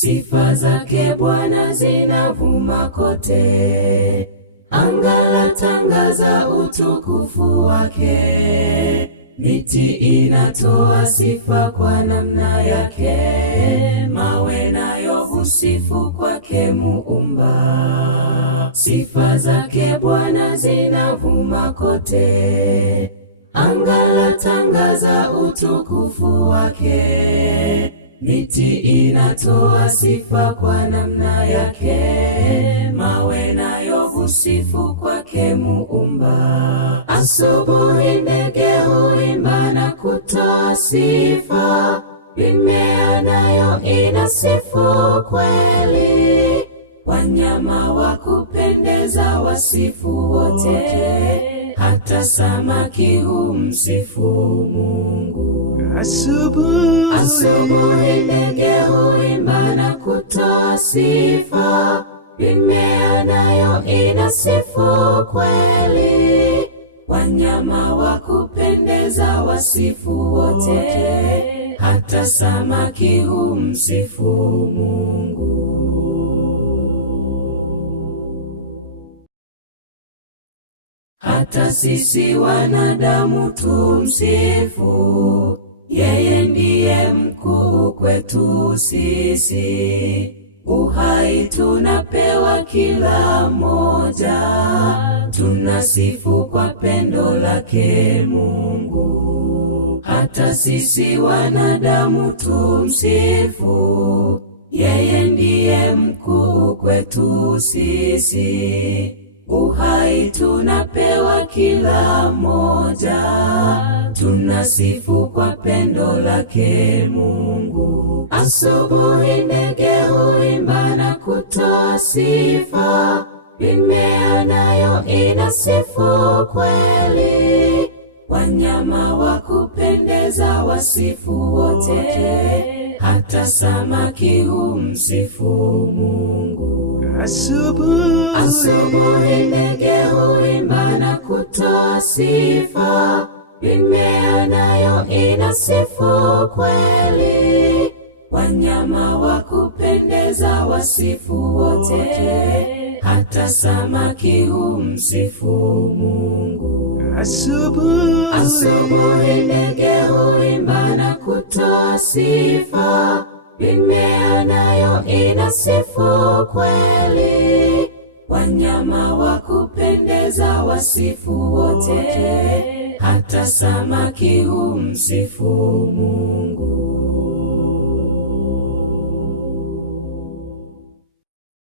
Sifa zake Bwana zinavuma kote, anga latangaza utukufu wake. Miti inatoa sifa kwa namna yake, mawe nayo husifu kwake Muumba. Sifa zake Bwana zinavuma kote, anga latangaza utukufu wake. Miti inatoa sifa kwa namna yake, mawe nayo husifu kwake Muumba. Asubuhi ndege huimba na kutoa sifa, mimea nayo inasifu kweli. Wanyama wa kupendeza wasifu wote, hata samaki humsifu Mungu. Asubuhi ndege huimba na kutoa sifa, mimea nayo inasifu kweli. Wanyama wa kupendeza wasifu wote, hata samaki humsifu Mungu. Hata sisi wanadamu tumsifu, yeye ndiye mkuu kwetu sisi. Uhai tunapewa kila moja, tunasifu kwa pendo lake Mungu. Hata sisi wanadamu tumsifu, yeye ndiye mkuu kwetu sisi. Uhai tunapewa kila moja, tunasifu kwa pendo lake Mungu. Asubuhi ndege huimba na kutoa sifa, mimea nayo inasifu kweli. Wanyama wa kupendeza wasifu wote, hata samaki humsifu Mungu. Asubuhi ndege huimba na kutoa sifa, mimea nayo inasifu kweli. Wanyama wa kupendeza wasifu wote, hata samaki humsifu Mungu. Asubuhi ndege huimba na kutoa sifa, mimea nayo inasifu kweli. Wanyama wa kupendeza wasifu wote, hata samaki humsifu Mungu.